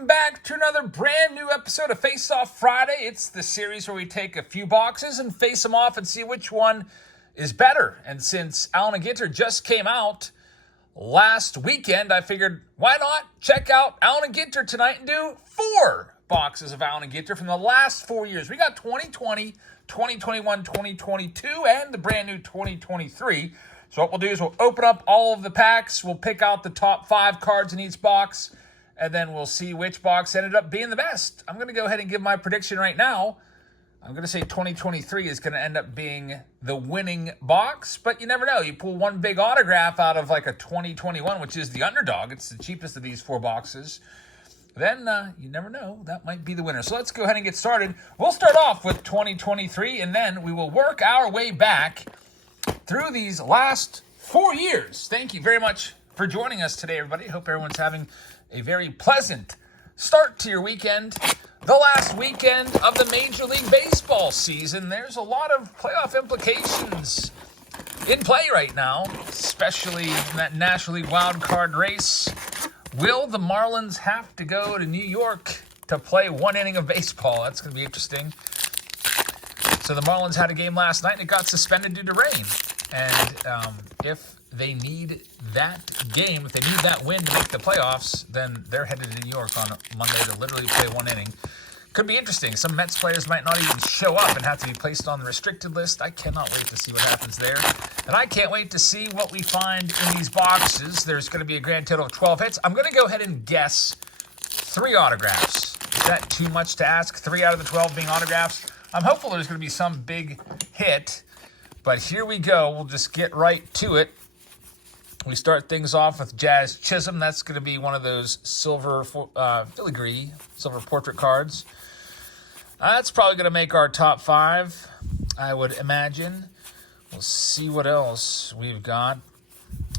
Welcome back to another brand new episode of Faceoff Friday. It's the series where we take a few boxes and face them off and see which one is better. And since Allen and Ginter just came out last weekend, I figured why not check out Allen and Ginter tonight and do 4 boxes of Allen and Ginter from the last 4 years. We got 2020, 2021, 2022, and the brand new 2023. So what we'll do is we'll open up all of the packs. We'll pick out the top 5 cards in each box, and then we'll see which box ended up being the best. I'm going to go ahead and give my prediction right now. I'm going to say 2023 is going to end up being the winning box, but you never know. You pull one big autograph out of like a 2021, which is the underdog. It's the cheapest of these 4 boxes. Then you never know. That might be the winner. So let's go ahead and get started. We'll start off with 2023, and then we will work our way back through these last 4 years. Thank you very much for joining us today, everybody. Hope everyone's having a very pleasant start to your weekend. The last weekend of the Major League Baseball season. There's a lot of playoff implications in play right now, especially in that National League wild card race. Will the Marlins have to go to New York to play one inning of baseball? That's going to be interesting. So the Marlins had a game last night and it got suspended due to rain. And if they need that game, if they need that win to make the playoffs, then they're headed to New York on Monday to literally play one inning. Could be interesting. Some Mets players might not even show up and have to be placed on the restricted list. I cannot wait to see what happens there. And I can't wait to see what we find in these boxes. There's going to be a grand total of 12 hits. I'm going to go ahead and guess 3 autographs. Is that too much to ask? 3 out of the 12 being autographs? I'm hopeful there's going to be some big hit. But here we go. We'll just get right to it. We start things off with Jazz Chisholm. That's going to be one of those silver filigree, silver portrait cards. That's probably going to make our top 5, I would imagine. We'll see what else we've got.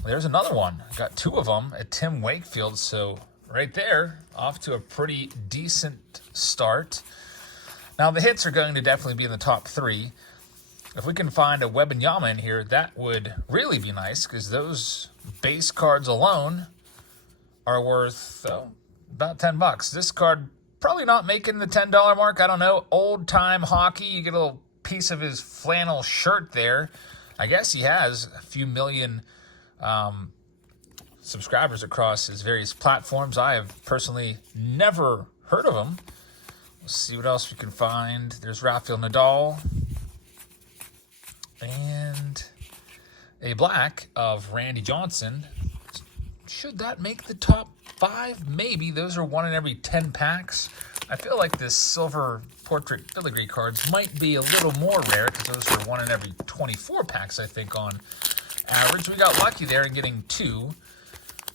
There's another one. Got 2 of them at Tim Wakefield. So right there, off to a pretty decent start. Now the hits are going to definitely be in the top 3. If we can find a Wembanyama in here, that would really be nice because those base cards alone are worth about $10. This card probably not making the $10 mark. I don't know. Old-time hockey. You get a little piece of his flannel shirt there. I guess he has a few million subscribers across his various platforms. I have personally never heard of him. Let's see what else we can find. There's Rafael Nadal. And a black of Randy Johnson. Should that make the top 5? Maybe. Those are 1 in every 10 packs. I feel like the silver portrait filigree cards might be a little more rare because those are 1 in every 24 packs, I think, on average. We got lucky there in getting 2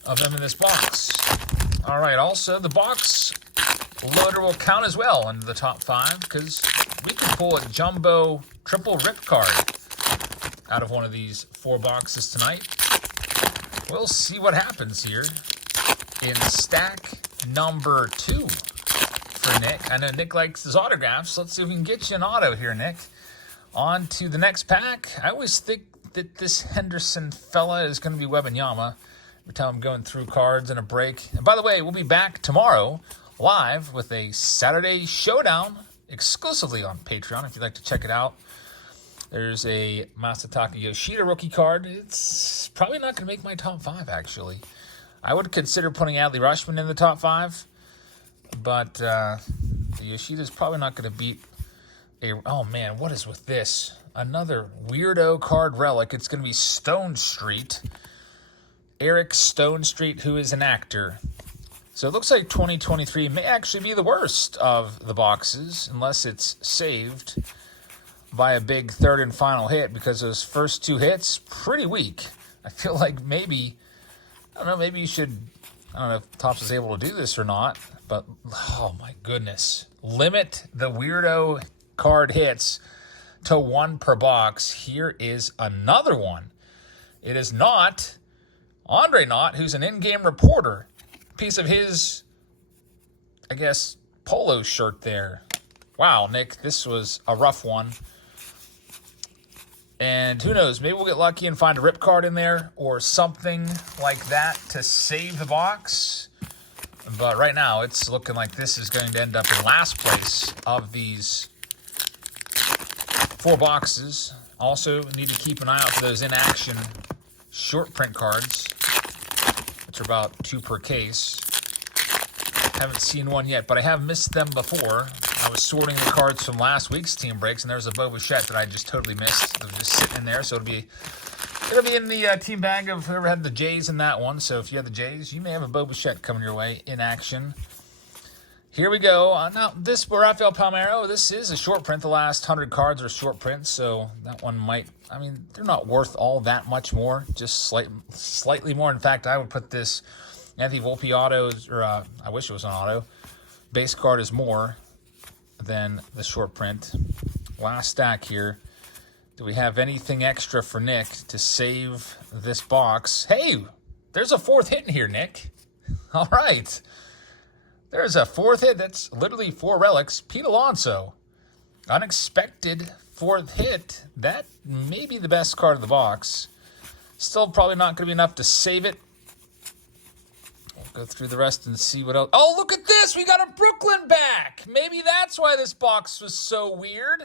of them in this box. All right, also the box loader will count as well in the top 5 because we can pull a jumbo triple rip card out of one of these 4 boxes tonight. We'll see what happens here in stack number 2 for Nick. I know Nick likes his autographs. Let's see if we can get you an auto here, Nick. On to the next pack. I always think that this Henderson fella is going to be Wembanyama every time I'm going through cards in a break. And by the way, we'll be back tomorrow live with a Saturday Showdown exclusively on Patreon if you'd like to check it out. There's a Masataka Yoshida rookie card. It's probably not going to make my top 5, actually. I would consider putting Adley Rutschman in the top 5, but the Yoshida's probably not going to beat a... Oh, man, what is with this? Another weirdo card relic. It's going to be Stone Street. Eric Stone Street, who is an actor. So it looks like 2023 may actually be the worst of the boxes, unless it's saved by a big 3rd and final hit, because those first 2 hits, pretty weak. I feel like maybe, I don't know, maybe you should, I don't know if Topps is able to do this or not, but, oh my goodness. Limit the weirdo card hits to 1 per box. Here is another one. It is not Andre Knott, who's an in-game reporter. Piece of his, I guess, polo shirt there. Wow, Nick, this was a rough one. And who knows, maybe we'll get lucky and find a rip card in there or something like that to save the box. But right now, it's looking like this is going to end up in last place of these 4 boxes. Also, need to keep an eye out for those in-action short print cards, which are about 2 per case. Haven't seen one yet, but I have missed them before. I was sorting the cards from last week's team breaks, and there was a Bo Bichette that I just totally missed. It was just sitting in there, so it'll be in the team bag of whoever had the Jays in that one. So if you have the Jays, you may have a Bo Bichette coming your way in action. Here we go. Now, this Rafael Palmeiro, this is a short print. The last 100 cards are short prints, so that one might, I mean, they're not worth all that much more, just slightly more. In fact, I would put this Anthony Volpe autos, or I wish it was an auto, base card is more than the short print. Last stack here. Do we have anything extra for Nick to save this box? Hey, there's a 4th hit in here, Nick. All right. There's a 4th hit. That's literally 4 relics. Pete Alonso. Unexpected 4th hit. That may be the best card of the box. Still probably not going to be enough to save it. We'll go through the rest and see what else. Oh, look at this. We got a Brooklyn back. Maybe that's why this box was so weird.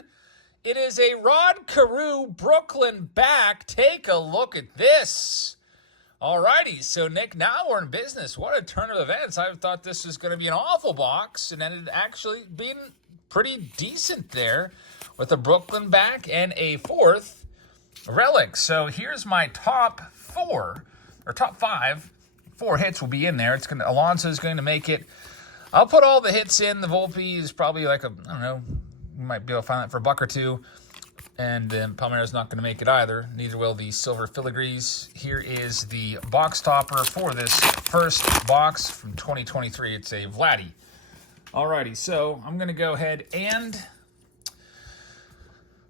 It is a Rod Carew Brooklyn back. Take a look at this. Alrighty, so Nick, now we're in business. What a turn of events. I thought this was going to be an awful box, and ended actually being pretty decent there with a Brooklyn back and a 4th relic. So here's my top 4, or top 5. 4 hits will be in there. Alonso's going to make it. I'll put all the hits in. The Volpe is probably like I don't know, you might be able to find that for $1 or $2. And Palmeiro's not going to make it either. Neither will the silver filigrees. Here is the box topper for this first box from 2023. It's a Vladdy. Alrighty, so I'm going to go ahead and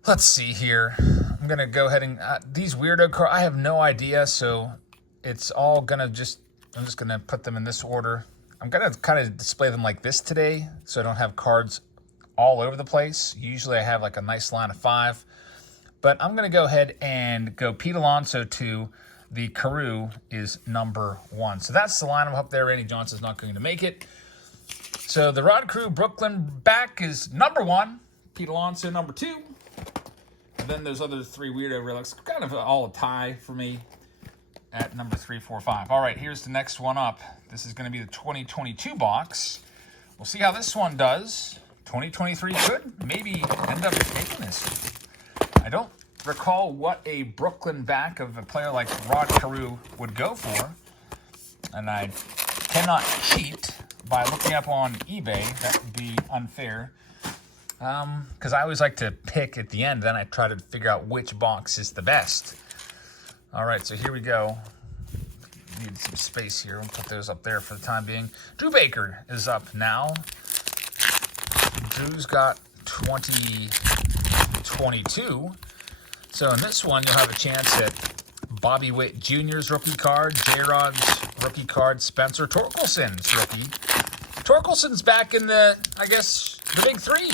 let's see here. I'm going to go ahead and these weirdo cards, I have no idea, so it's all going to I'm just going to put them in this order. I'm going to kind of display them like this today, so I don't have cards all over the place. Usually I have like a nice line of 5. But I'm going to go ahead and go Pete Alonso to the Carew is number 1. So that's the lineup up there. Randy Johnson's not going to make it. So the Rod Carew Brooklyn back is number 1. Pete Alonso number 2. And then those other 3 weirdo relics. Kind of all a tie for me at number 3, 4, 5. All right, here's the next one up. This is going to be the 2022 box. We'll see how this one does. 2023 could maybe end up taking this. I don't recall what a Brooklyn back of a player like Rod Carew would go for. And I cannot cheat by looking up on eBay. That would be unfair. Because I always like to pick at the end. Then I try to figure out which box is the best. All right, so here we go. Need some space here. We'll put those up there for the time being. Drew Baker is up now. Drew's got 2022. So in this one, you'll have a chance at Bobby Witt Jr.'s rookie card, J-Rod's rookie card, Spencer Torkelson's rookie. Torkelson's back in the big 3.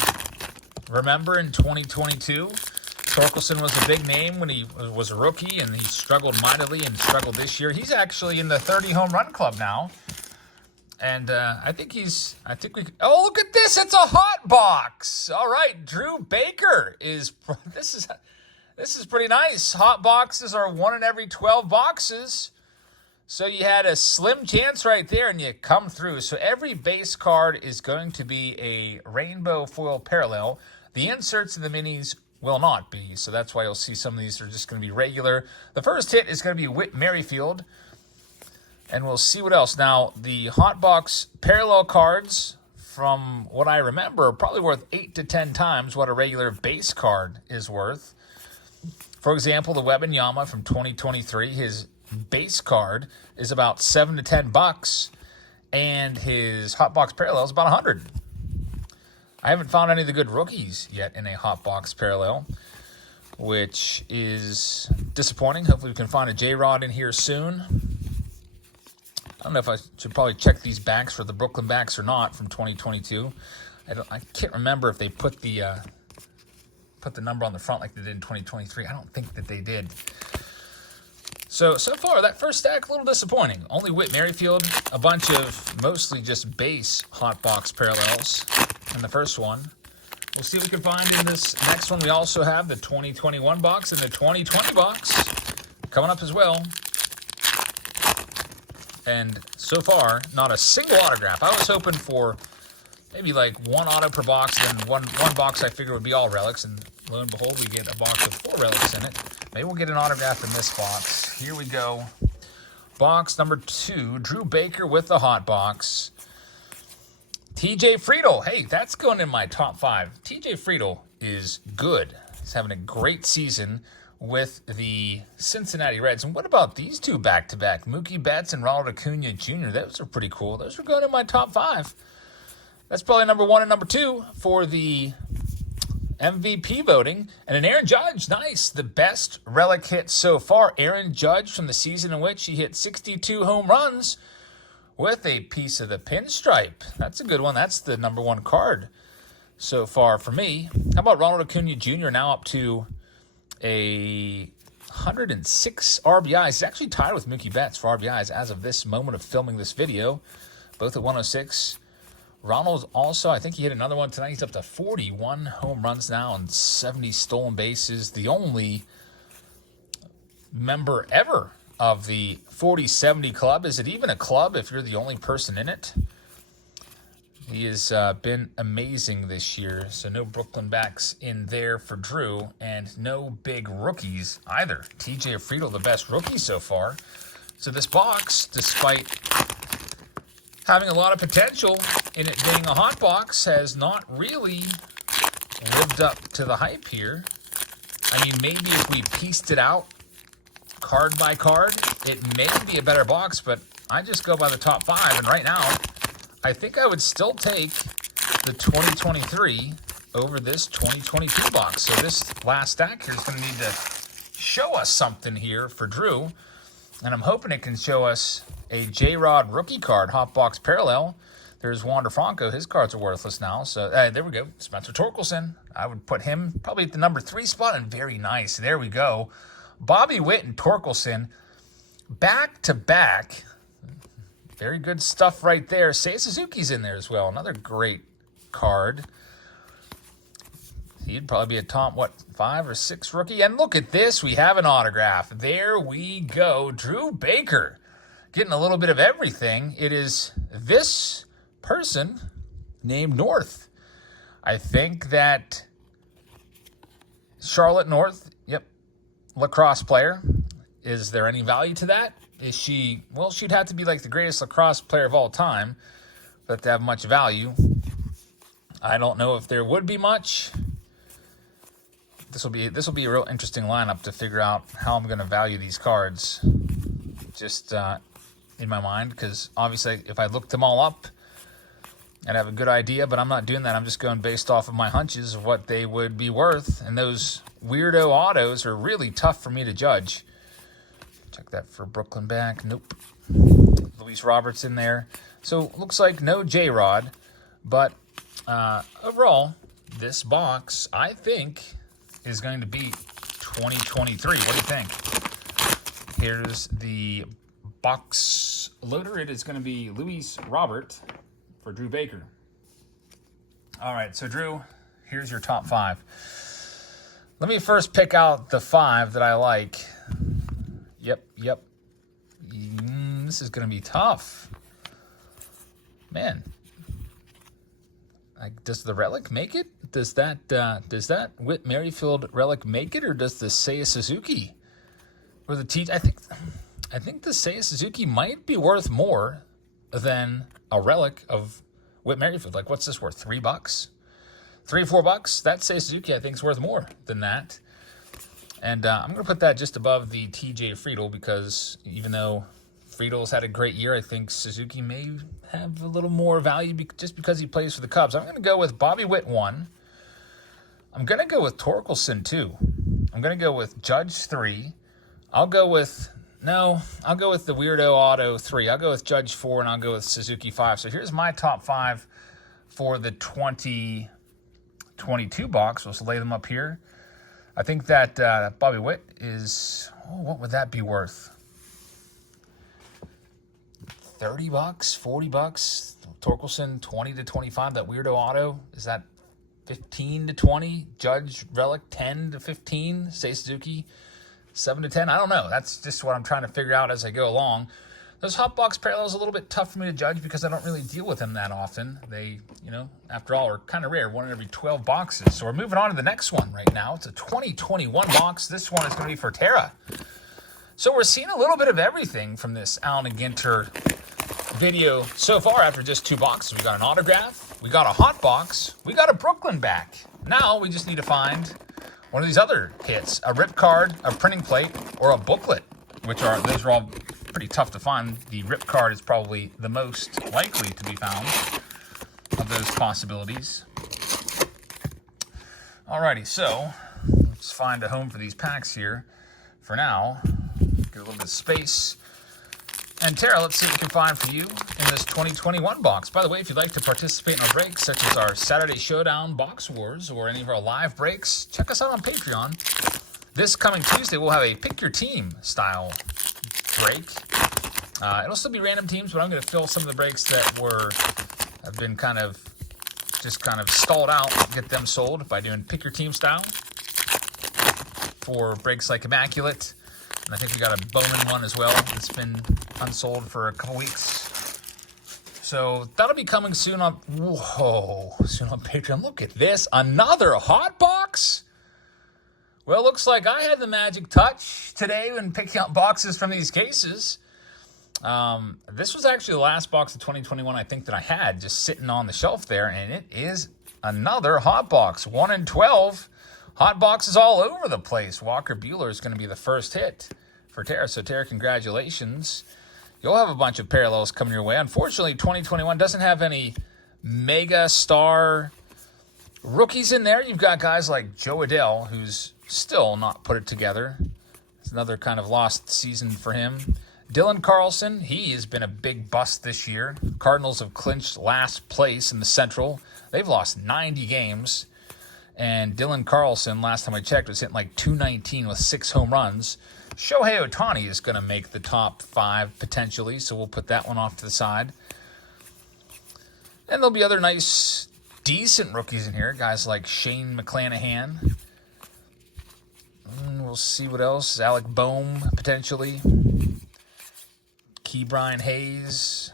Remember in 2022, Torkelson was a big name when he was a rookie, and he struggled mightily and struggled this year. He's actually in the 30 home run club now. And oh, look at this. It's a hot box. All right, Drew Baker this is pretty nice. Hot boxes are 1 in every 12 boxes. So you had a slim chance right there, and you come through. So every base card is going to be a rainbow foil parallel. The inserts and the minis will not be. So that's why you'll see some of these are just going to be regular. The first hit is going to be Whit Merrifield. And we'll see what else. Now, the hot box parallel cards, from what I remember, are probably worth 8 to 10 times what a regular base card is worth. For example, the Wembanyama from 2023, his base card is about $7 to $10, and his hot box parallel is about 100. I haven't found any of the good rookies yet in a hot box parallel, which is disappointing. Hopefully we can find a J-Rod in here soon. I don't know if I should probably check these backs for the Brooklyn backs or not from 2022. I can't remember if they put the number on the front like they did in 2023. I don't think that they did. So far, that first stack, a little disappointing. Only Whit Merrifield, a bunch of mostly just base hot box parallels in the first one. We'll see what we can find in this next one. We also have the 2021 box and the 2020 box coming up as well. And so far, not a single autograph. I was hoping for maybe like one auto per box, then one box I figured would be all relics, and lo and behold, we get a box with 4 relics in it. Maybe we'll get an autograph in this box. Here we go. Box number 2, Drew Baker with the hot box. TJ Friedl. Hey, that's going in my top 5. TJ Friedl is good. He's having a great season with the Cincinnati Reds. And what about these two back-to-back? Mookie Betts and Ronald Acuna Jr. Those are pretty cool. Those are going in my top 5. That's probably number 1 and number 2 for the MVP voting. And an Aaron Judge, nice. The best relic hit so far. Aaron Judge from the season in which he hit 62 home runs with a piece of the pinstripe. That's a good one. That's the number 1 card so far for me. How about Ronald Acuna Jr. now up to a 106 RBIs. He's actually tied with Mookie Betts for RBIs as of this moment of filming this video. Both at 106. Ronald's also, I think he hit another one tonight. He's up to 41 home runs now and 70 stolen bases. The only member ever of the 40-70 club. Is it even a club if you're the only person in it? He has been amazing this year. So no Brooklyn backs in there for Drew, and no big rookies either. TJ Friedl, the best rookie so far. So this box, despite having a lot of potential in it being a hot box, has not really lived up to the hype here. I mean, maybe if we pieced it out card by card, it may be a better box, but I just go by the top 5, and right now, I think I would still take the 2023 over this 2022 box. So this last stack here is going to need to show us something here for Drew, and I'm hoping it can show us a J-Rod rookie card, hot box parallel. There's Wander Franco. His cards are worthless now. So there we go. Spencer Torkelson. I would put him probably at the number 3 spot, and very nice. There we go. Bobby Witt and Torkelson back to back. Very good stuff right there. Seiya Suzuki's in there as well. Another great card. He'd probably be a top, 5 or 6 rookie. And look at this. We have an autograph. There we go. Drew Baker. Getting a little bit of everything. It is this person named North. I think that Charlotte North, yep, lacrosse player. Is there any value to that? Is she, well, she'd have to be like the greatest lacrosse player of all time for that to have much value. I don't know if there would be much. This will be a real interesting lineup to figure out how I'm going to value these cards. Just in my mind, because obviously if I looked them all up, I'd have a good idea, but I'm not doing that. I'm just going based off of my hunches of what they would be worth, and those weirdo autos are really tough for me to judge. Check that for Brooklyn back. Nope. Luis Roberts in there. So looks like no J-Rod, but overall, this box, I think, is going to be 2023. What do you think? Here's the box loader. It is going to be Luis Robert for Drew Baker. All right, so Drew, here's your top 5. Let me first pick out the 5 that I like. Yep. This is going to be tough. Man. Does the relic make it? Does that Whit Merrifield relic make it, or does the Seiya Suzuki or the I think the Seiya Suzuki might be worth more than a relic of Whit Merrifield. Like, what's this worth? $3? $3 or $4? That Seiya Suzuki, I think, is worth more than that. And I'm going to put that just above the TJ Friedl, because even though Friedel's had a great year, I think Suzuki may have a little more value just because he plays for the Cubs. I'm going to go with Bobby Witt 1. I'm going to go with Torkelson 2. I'm going to go with Judge 3. I'll go with the Weirdo Auto 3. I'll go with Judge 4, and I'll go with Suzuki 5. So here's my top 5 for the 2022 box. Let's lay them up here. I think that Bobby Witt is, what would that be worth? $30, $40. Torkelson, 20 to 25. That weirdo auto, is that 15 to 20? Judge Relic, 10 to 15. Say Suzuki, 7 to 10. I don't know. That's just what I'm trying to figure out as I go along. Those hot box parallels are a little bit tough for me to judge because I don't really deal with them that often. They, after all, are kind of rare, 1 in every 12 boxes. So we're moving on to the next one right now. It's a 2021 box. This one is going to be for Tara. So we're seeing a little bit of everything from this Allen and Ginter video so far after just 2 boxes. We got an autograph, we got a hot box, we got a Brooklyn back. Now we just need to find one of these other hits, a rip card, a printing plate, or a booklet, those are all pretty tough to find. The rip card is probably the most likely to be found of those possibilities. Alrighty, so let's find a home for these packs here. For now, get a little bit of space. And Tara, let's see what we can find for you in this 2021 box. By the way, if you'd like to participate in our breaks, such as our Saturday Showdown Box Wars or any of our live breaks, check us out on Patreon. This coming Tuesday, we'll have a Pick Your Team style break. It'll still be random teams, but I'm going to fill some of the breaks that have been kind of stalled out, get them sold by doing Pick Your Team style for breaks like Immaculate. And I think we got a Bowman one as well that's been unsold for a couple weeks. So that'll be coming soon on Patreon. Look at this, another hot box. Well, looks like I had the magic touch today when picking out boxes from these cases. This was actually the last box of 2021 I think that I had just sitting on the shelf there, and it is another hot box. 1 in 12. Hot boxes all over the place. Walker Buehler is going to be the first hit for Tara. So Tara, congratulations. You'll have a bunch of parallels coming your way. Unfortunately, 2021 doesn't have any mega star rookies in there. You've got guys like Joe Adele, who's still not put it together. It's another kind of lost season for him. Dylan Carlson, he has been a big bust this year. Cardinals have clinched last place in the Central. They've lost 90 games. And Dylan Carlson, last time I checked, was hitting like .219 with 6 home runs. Shohei Ohtani is going to make the top 5 potentially, so we'll put that one off to the side. And there'll be other nice, decent rookies in here. Guys like Shane McClanahan. We'll see what else. Alec Boehm, potentially. Ke'Bryan Hayes.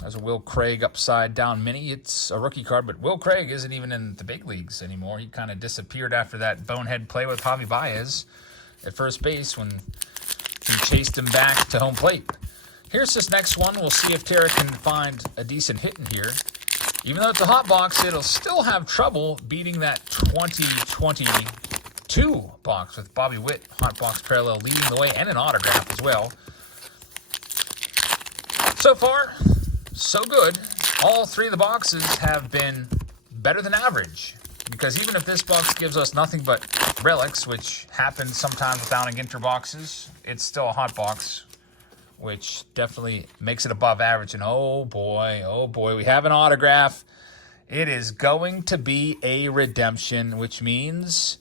There's a Will Craig upside down mini. It's a rookie card, but Will Craig isn't even in the big leagues anymore. He kind of disappeared after that bonehead play with Javi Baez at first base when he chased him back to home plate. Here's this next one. We'll see if Tara can find a decent hit in here. Even though it's a hot box, it'll still have trouble beating that 2022 box with Bobby Witt, hot box parallel leading the way, and an autograph as well. So far, so good. All 3 of the boxes have been better than average. Because even if this box gives us nothing but relics, which happens sometimes with Allen and Ginter boxes, it's still a hot box, which definitely makes it above average. And oh boy, we have an autograph. It is going to be a redemption, which means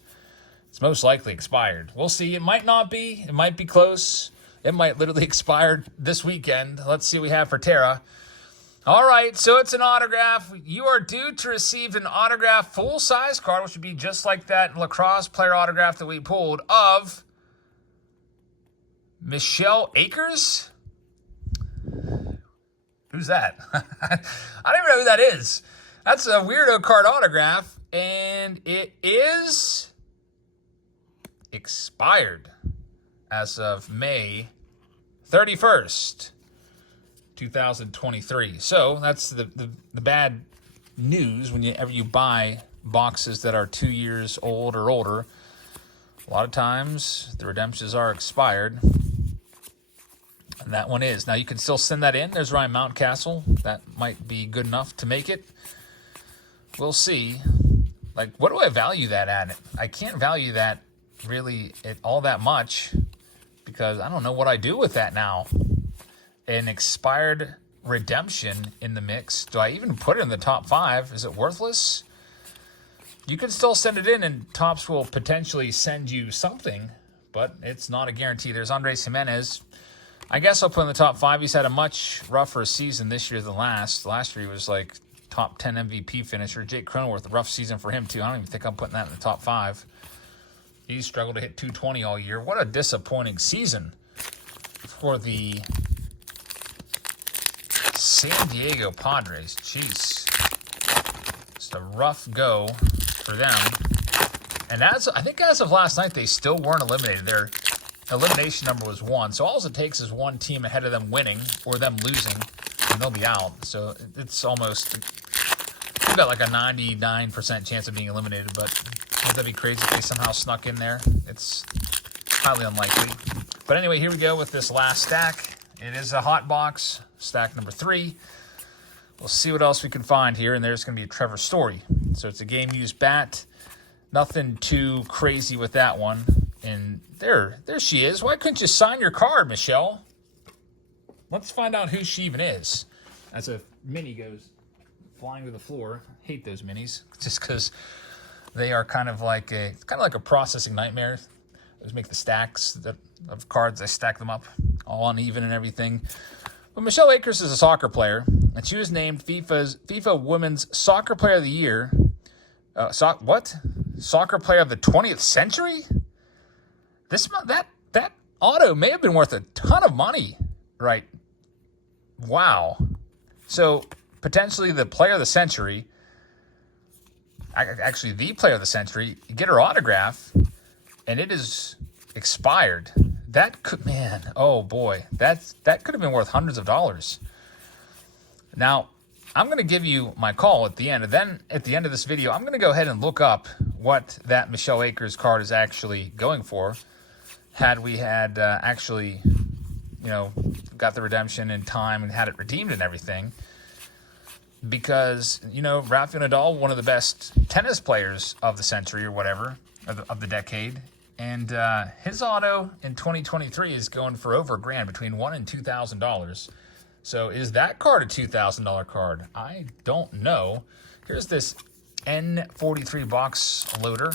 it's most likely expired. We'll see. It might not be. It might be close. It might literally expire this weekend. Let's see what we have for Tara. All right, so it's an autograph. You are due to receive an autograph full-size card, which would be just like that lacrosse player autograph that we pulled of Michelle Akers. Who's that? I don't even know who that is. That's a weirdo card autograph, and it is expired as of May 31st, 2023. So that's the bad news whenever you buy boxes that are 2 years old or older. A lot of times the redemptions are expired. And that one is. Now you can still send that in. There's Ryan Mountcastle. That might be good enough to make it. We'll see. Like, what do I value that at? I can't value that really all that much because I don't know what I do with that now. An expired redemption in the mix. Do I even put it in the top 5? Is it worthless? You can still send it in and Topps will potentially send you something, but it's not a guarantee. There's Andres Jimenez. I guess I'll put in the top 5. He's had a much rougher season this year than last. Last year he was like top 10 MVP finisher. Jake Cronenworth, a rough season for him too. I don't even think I'm putting that in the top 5. He's struggled to hit 220 all year. What a disappointing season for the San Diego Padres. Jeez. Just a rough go for them. And I think as of last night, they still weren't eliminated. Their elimination number was 1. So all it takes is one team ahead of them winning or them losing, and they'll be out. So it's almost, you've got like a 99% chance of being eliminated, but would that be crazy if they somehow snuck in there? It's highly unlikely. But anyway, here we go with this last stack. It is a hot box, stack number 3. We'll see what else we can find here, and there's going to be a Trevor Story. So it's a game-used bat. Nothing too crazy with that one. And there she is. Why couldn't you sign your card, Michelle? Let's find out who she even is. As a mini goes flying to the floor. Hate those minis, just because they are kind of like a processing nightmare. Those make the stacks of cards. I stack them up all uneven and everything. But Michelle Akers is a soccer player, and she was named FIFA Women's Soccer Player of the Year. Soccer Player of the 20th Century? That auto may have been worth a ton of money, right? Wow. So potentially the Player of the Century, actually the Player of the Century, you get her autograph, and it is expired. That could, man, oh boy, that could have been worth hundreds of dollars. Now, I'm going to give you my call at the end, and then at the end of this video, I'm going to go ahead and look up what that Michelle Akers card is actually going for. Had we actually, got the redemption in time and had it redeemed and everything. Because, Rafael Nadal, one of the best tennis players of the century or whatever, of the decade, and his auto in 2023 is going for over $1,000, between $1,000 and $2,000. So is that card a $2,000 card? I don't know. Here's this N43 box loader.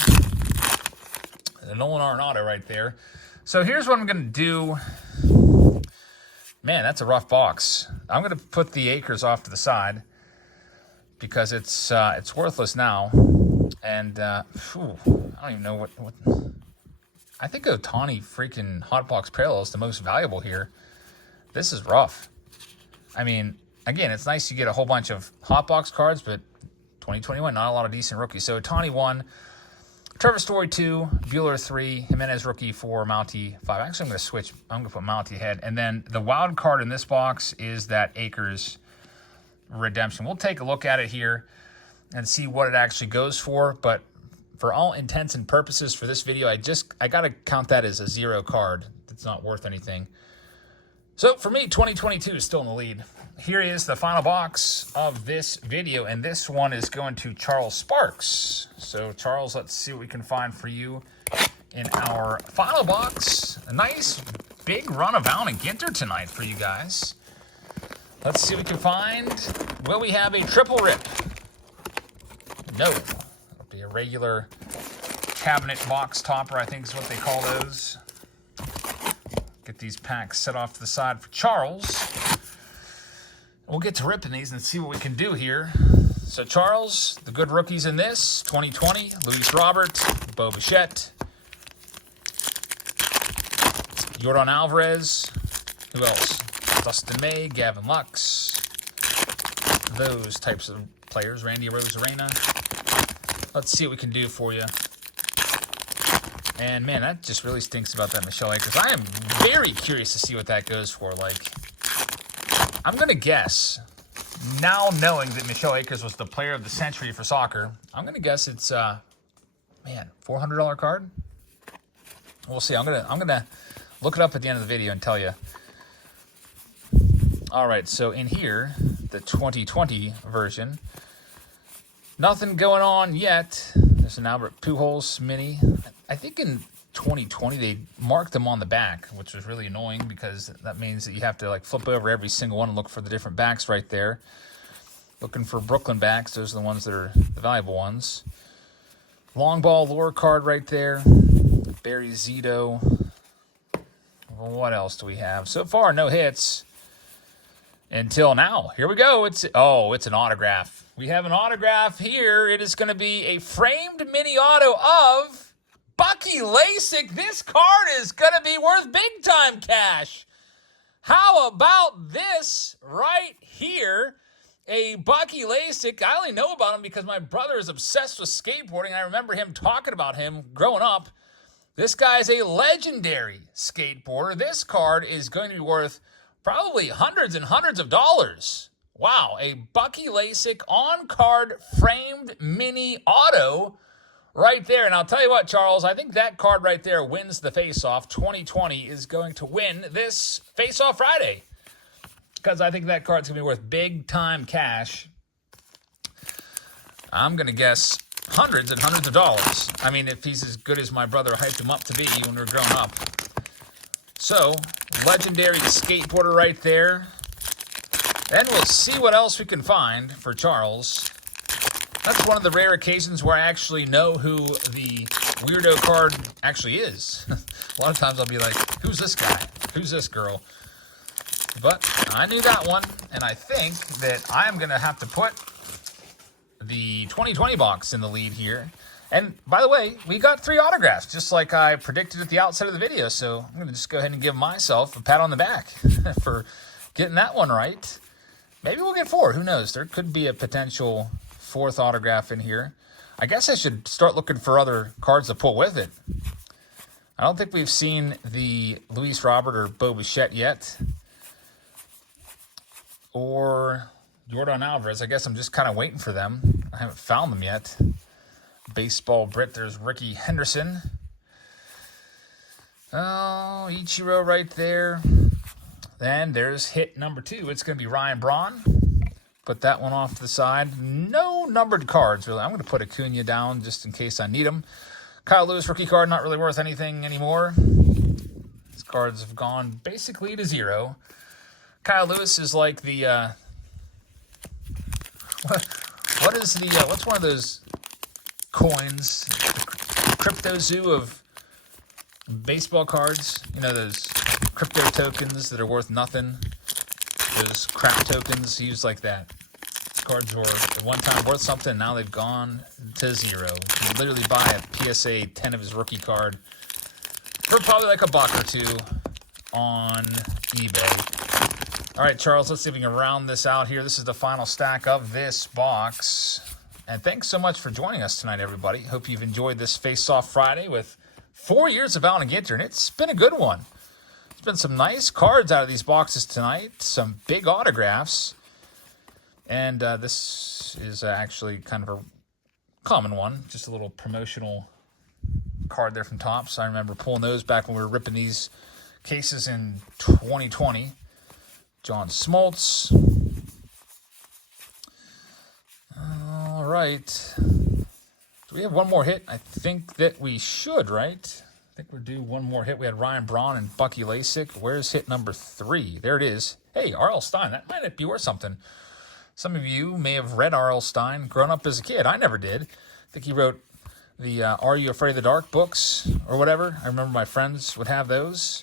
The Nolan Arenado right there. So here's what I'm going to do. Man, that's a rough box. I'm going to put the Akers off to the side because it's worthless now. And I don't even know what I think Ohtani freaking Hotbox Parallel is the most valuable here. This is rough. I mean, again, it's nice you get a whole bunch of Hotbox cards, but 2021, not a lot of decent rookies. So Ohtani 1, Trevor Story 2, Buehler 3, Jimenez rookie 4, Mountie 5. Actually, I'm going to switch. I'm going to put Mountie ahead. And then the wild card in this box is that Akers redemption. We'll take a look at it here and see what it actually goes for. But for all intents and purposes for this video, I got to count that as a 0 card. It's not worth anything. So for me, 2022 is still in the lead. Here is the final box of this video, and this one is going to Charles Sparks. So Charles, let's see what we can find for you in our final box. A nice big run of Allen and Ginter tonight for you guys. Let's see what we can find. Will we have a triple rip? No. It'll be a regular cabinet box topper, I think is what they call those. Get these packs set off to the side for Charles. We'll get to ripping these and see what we can do here. So Charles, the good rookies in this, 2020, Luis Robert, Bo Bichette, Yordan Alvarez, who else? Dustin May, Gavin Lux, those types of players, Randy Arozarena. Let's see what we can do for you. And, man, that just really stinks about that Michelle Akers. I am very curious to see what that goes for. Like, I'm going to guess, now knowing that Michelle Akers was the player of the century for soccer, I'm going to guess it's, $400 card? We'll see. I'm gonna look it up at the end of the video and tell you. All right, so in here, the 2020 version, nothing going on yet. There's an Albert Pujols mini. I think in 2020 they marked them on the back, which was really annoying because that means that you have to like flip over every single one and look for the different backs right there. Looking for Brooklyn backs. Those are the ones that are the valuable ones. Long ball lure card right there. Barry Zito. What else do we have? So far, no hits until now. Here we go. It's an autograph. We have an autograph here. It is going to be a framed mini auto of Bucky Lasik. This card is going to be worth big time cash. How about this right here? A Bucky Lasik. I only know about him because my brother is obsessed with skateboarding. I remember him talking about him growing up. This guy is a legendary skateboarder. This card is going to be worth probably hundreds and hundreds of dollars. Wow, a Bucky Lasik on-card framed mini auto right there. And I'll tell you what, Charles, I think that card right there wins the Faceoff. 2020 is going to win this Faceoff Friday, because I think that card's going to be worth big-time cash. I'm going to guess hundreds and hundreds of dollars. I mean, if he's as good as my brother hyped him up to be when we were growing up. So, legendary skateboarder right there. Then we'll see what else we can find for Charles. That's one of the rare occasions where I actually know who the weirdo card actually is. A lot of times I'll be like, who's this guy? Who's this girl? But I knew that one, and I think that I am going to have to put the 2020 box in the lead here. And by the way, we got 3 autographs, just like I predicted at the outset of the video. So I'm going to just go ahead and give myself a pat on the back for getting that one right. Maybe we'll get 4. Who knows? There could be a potential 4th autograph in here. I guess I should start looking for other cards to pull with it. I don't think we've seen the Luis Robert or Bo Bichette yet, or Jordan Alvarez. I guess I'm just kind of waiting for them. I haven't found them yet. Baseball Brit, there's Ricky Henderson. Oh, Ichiro right there. Then there's hit number 2. It's going to be Ryan Braun. Put that one off to the side. No numbered cards, really. I'm going to put Acuna down just in case I need them. Kyle Lewis, rookie card, not really worth anything anymore. These cards have gone basically to 0. Kyle Lewis is like the... What is the... what's one of those coins? The crypto zoo of baseball cards. You know, those crypto tokens that are worth nothing. Those crap tokens used like that. Cards were at one time worth something, now they've gone to 0. You can literally buy a PSA 10 of his rookie card for probably like $1 or 2 on eBay. All right, Charles, let's see if we can round this out here. This is the final stack of this box. And thanks so much for joining us tonight, everybody. Hope you've enjoyed this Face-Off Friday with 4 years of Alan Ginter, and it's been a good one. There's been some nice cards out of these boxes tonight, some big autographs. And this is actually kind of a common one, just a little promotional card there from Topps. I remember pulling those back when we were ripping these cases in 2020. John Smoltz. All right. Do we have one more hit? I think that we should, right? I think we're due one more hit. We had Ryan Braun and Bucky Lasik. Where's hit number 3? There it is. Hey, R.L. Stein. That might be worth something. Some of you may have read R.L. Stein growing up as a kid. I never did. I think he wrote the Are You Afraid of the Dark books or whatever. I remember my friends would have those.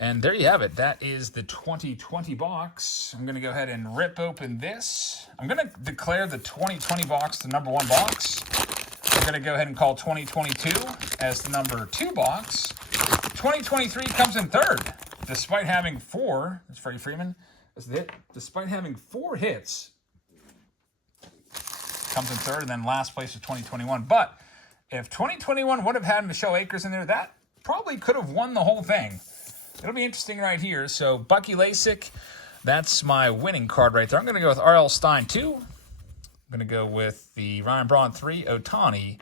And there you have it. That is the 2020 box. I'm going to go ahead and rip open this. I'm going to declare the 2020 box the number 1 box. I'm going to go ahead and call 2022 as the number 2 box. 2023 comes in 3rd, despite having 4. That's Freddie Freeman. That's the hit. Despite having 4 hits, comes in 3rd, and then last place is 2021. But if 2021 would have had Michelle Akers in there, that probably could have won the whole thing. It'll be interesting right here. So Bucky Lasik, that's my winning card right there. I'm going to go with R.L. Stein 2. I'm going to go with the Ryan Braun 3. Ohtani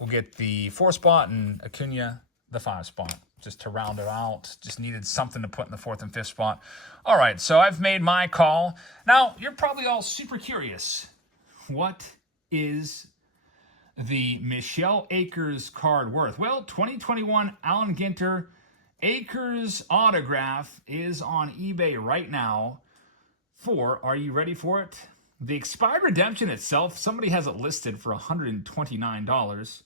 will get the 4 spot, and Acuna the 5 spot. Just to round it out. Just needed something to put in the 4th and 5th spot. All right, so I've made my call. Now, you're probably all super curious. What is the Michelle Akers card worth? Well, 2021 Alan Ginter Akers autograph is on eBay right now for, are you ready for it? The expired redemption itself, somebody has it listed for $129.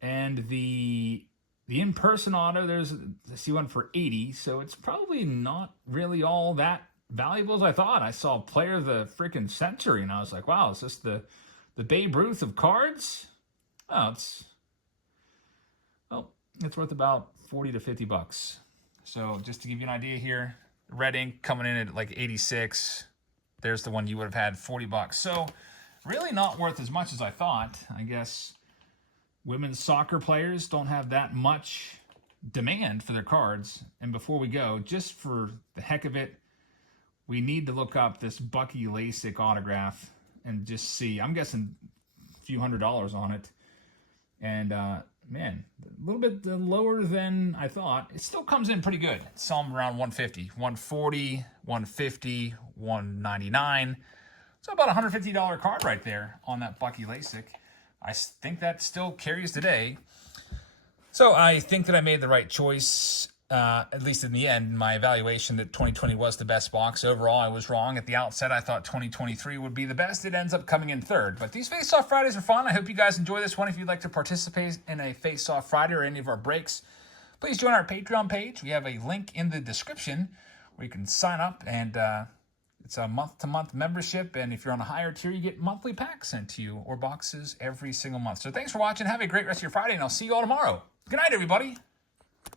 And the The in-person auto, I see one for 80, so it's probably not really all that valuable as I thought. I saw player of the freaking century, and I was like, wow, is this the Babe Ruth of cards? Oh, it's worth about 40 to 50 bucks. So just to give you an idea here, red ink coming in at like 86. There's the one you would have had, 40 bucks. So really not worth as much as I thought. I guess women's soccer players don't have that much demand for their cards. And before we go, just for the heck of it, we need to look up this Bucky Lasik autograph and just see. I'm guessing a few $100s on it. And man, a little bit lower than I thought. It still comes in pretty good. Some around 150, 140, 150, 199. So about a $150 card right there on that Bucky Lasik. I think that still carries today. So I think that I made the right choice, at least in the end. My evaluation that 2020 was the best box. Overall, I was wrong. At the outset, I thought 2023 would be the best. It ends up coming in third. But these Face-Off Fridays are fun. I hope you guys enjoy this one. If you'd like to participate in a Face-Off Friday or any of our breaks, please join our Patreon page. We have a link in the description where you can sign up, and it's a month-to-month membership, and if you're on a higher tier, you get monthly packs sent to you or boxes every single month. So thanks for watching. Have a great rest of your Friday, and I'll see you all tomorrow. Good night, everybody.